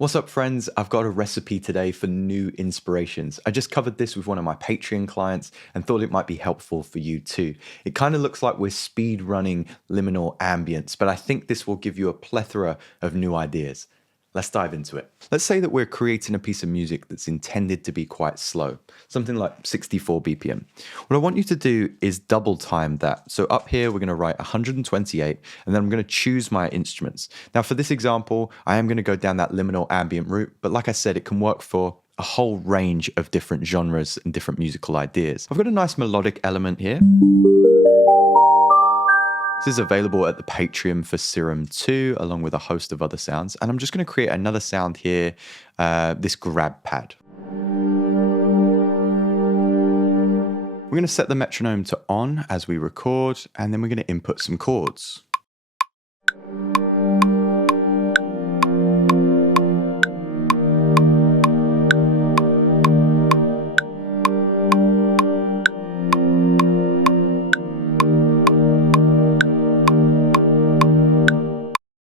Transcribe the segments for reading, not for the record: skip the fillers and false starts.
What's up, friends? I've got a recipe today for new inspirations. I just covered this with one of my Patreon clients and thought it might be helpful for you too. It kind of looks like we're speed running liminal ambience, but I think this will give you a plethora of new ideas. Let's dive into it. Let's say that we're creating a piece of music that's intended to be quite slow, something like 64 BPM. What I want you to do is double time that. So up here, we're going to write 128, and then I'm going to choose my instruments. Now for this example, I am going to go down that liminal ambient route, but like I said, it can work for a whole range of different genres and different musical ideas. I've got a nice melodic element here. This is available at the Patreon for Serum 2, along with a host of other sounds. And I'm just going to create another sound here, this grab pad. We're going to set the metronome to on as we record, and then we're going to input some chords.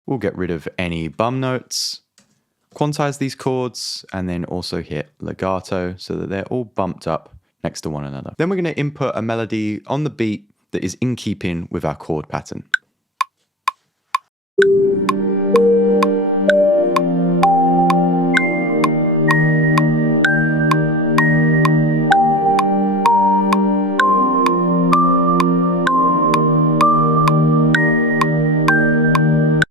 We'll get rid of any bum notes, quantize these chords, and then also hit legato so that they're all bumped up next to one another. Then we're going to input a melody on the beat that is in keeping with our chord pattern.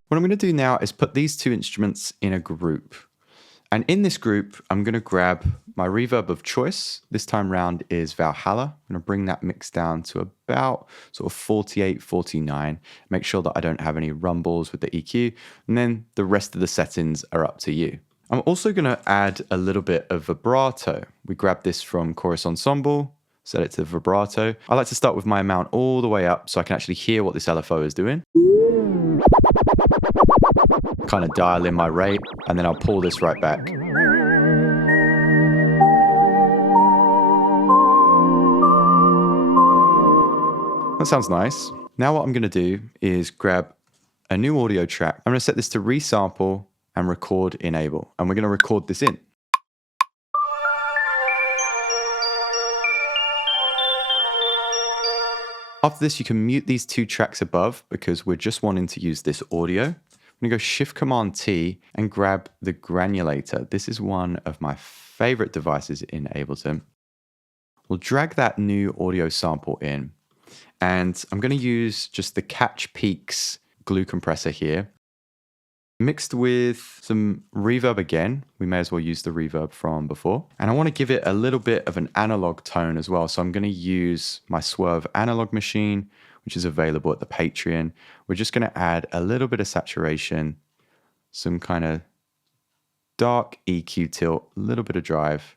What I'm going to do now is put these two instruments in a group. And in this group, I'm going to grab my reverb of choice. This time round is Valhalla. I'm going to bring that mix down to about sort of 48, 49. Make sure that I don't have any rumbles with the EQ. And then the rest of the settings are up to you. I'm also going to add a little bit of vibrato. We grab this from Chorus Ensemble, set it to vibrato. I like to start with my amount all the way up so I can actually hear what this LFO is doing. Kind of dial in my rate, and then I'll pull this right back. That sounds nice. Now what I'm going to do is grab a new audio track. I'm going to set this to resample and record enable, and we're going to record this in. After this, you can mute these two tracks above because we're just wanting to use this audio. I'm going to go Shift-Command-T and grab the granulator. This is one of my favorite devices in Ableton. We'll drag that new audio sample in, and I'm going to use just the Catch Peaks glue compressor here, mixed with some reverb again. We may as well use the reverb from before. And I want to give it a little bit of an analog tone as well. So I'm going to use my Swerve analog machine, which is available at the Patreon. We're just going to add a little bit of saturation, some kind of dark EQ tilt, a little bit of drive,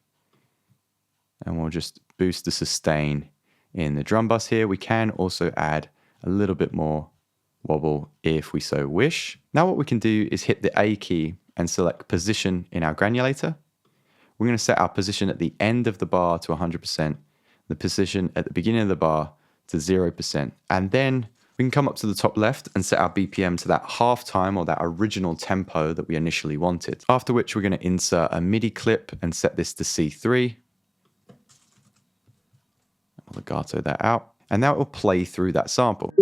and we'll just boost the sustain in the drum bus here. We can also add a little bit more wobble if we so wish. Now what we can do is hit the A key and select position in our granulator. We're going to set our position at the end of the bar to 100%, the position at the beginning of the bar to 0%. And then we can come up to the top left and set our BPM to that half time or that original tempo that we initially wanted. After which we're going to insert a MIDI clip and set this to C3. I'll legato that out. And now it will play through that sample.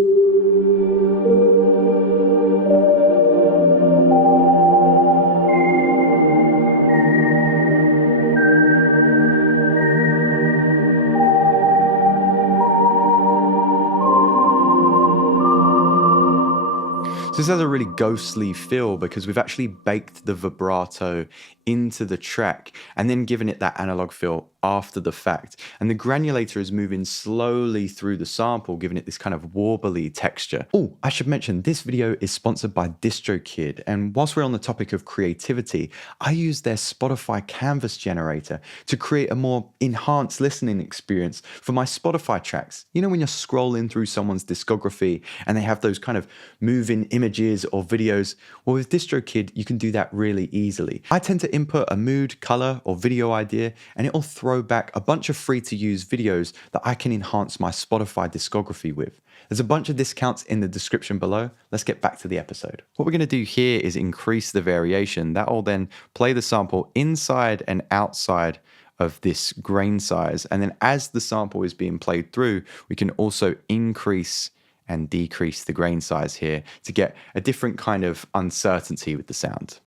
So this has a really ghostly feel because we've actually baked the vibrato into the track and then given it that analog feel after the fact. And the granulator is moving slowly through the sample, giving it this kind of warbly texture. Oh, I should mention this video is sponsored by DistroKid. And whilst we're on the topic of creativity, I use their Spotify Canvas generator to create a more enhanced listening experience for my Spotify tracks. You know, when you're scrolling through someone's discography and they have those kind of moving images or videos, well, with DistroKid, you can do that really easily. I tend to input a mood, color, or video idea, and it'll throw back a bunch of free to use videos that I can enhance my Spotify discography with. There's a bunch of discounts in the description below. Let's get back to the episode. What we're going to do here is increase the variation. That will then play the sample inside and outside of this grain size. And then as the sample is being played through, we can also increase and decrease the grain size here to get a different kind of uncertainty with the sound.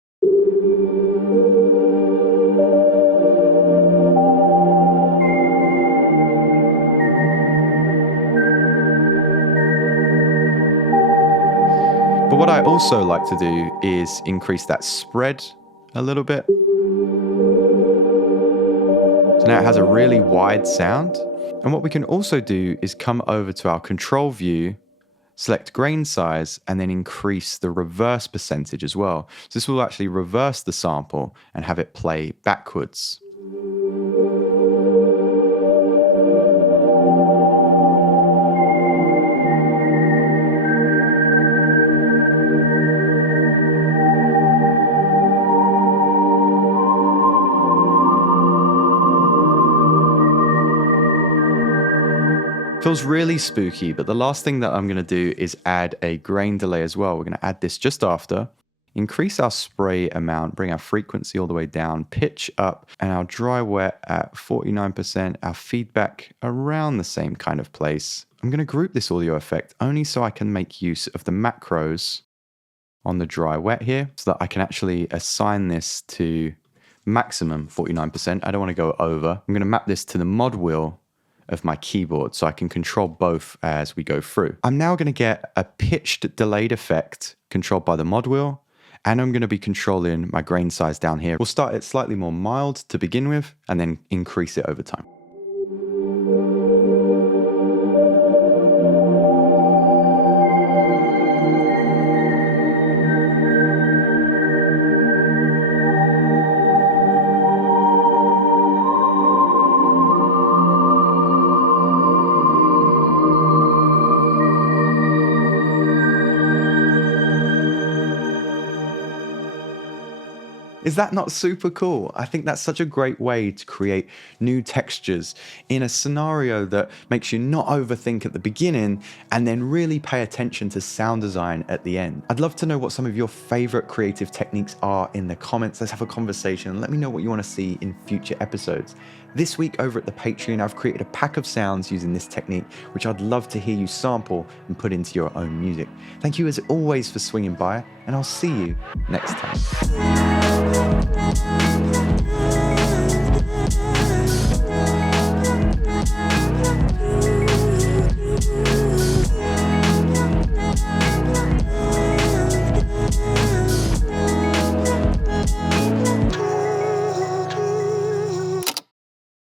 But what I also like to do is increase that spread a little bit. So now it has a really wide sound. And what we can also do is come over to our control view, select grain size, and then increase the reverse percentage as well. So this will actually reverse the sample and have it play backwards. Feels really spooky, but the last thing that I'm going to do is add a grain delay as well. We're going to add this just after, increase our spray amount, bring our frequency all the way down, pitch up, and our dry wet at 49%, our feedback around the same kind of place. I'm going to group this audio effect only so I can make use of the macros on the dry wet here so that I can actually assign this to maximum 49%. I don't want to go over. I'm going to map this to the mod wheel of my keyboard so I can control both as we go through. I'm now going to get a pitched delayed effect controlled by the mod wheel, and I'm going to be controlling my grain size down here. We'll start it slightly more mild to begin with and then increase it over time. Is that not super cool? I think that's such a great way to create new textures in a scenario that makes you not overthink at the beginning and then really pay attention to sound design at the end. I'd love to know what some of your favorite creative techniques are in the comments. Let's have a conversation. Let me know what you want to see in future episodes. This week over at the Patreon, I've created a pack of sounds using this technique, which I'd love to hear you sample and put into your own music. Thank you as always for swinging by, and I'll see you next time.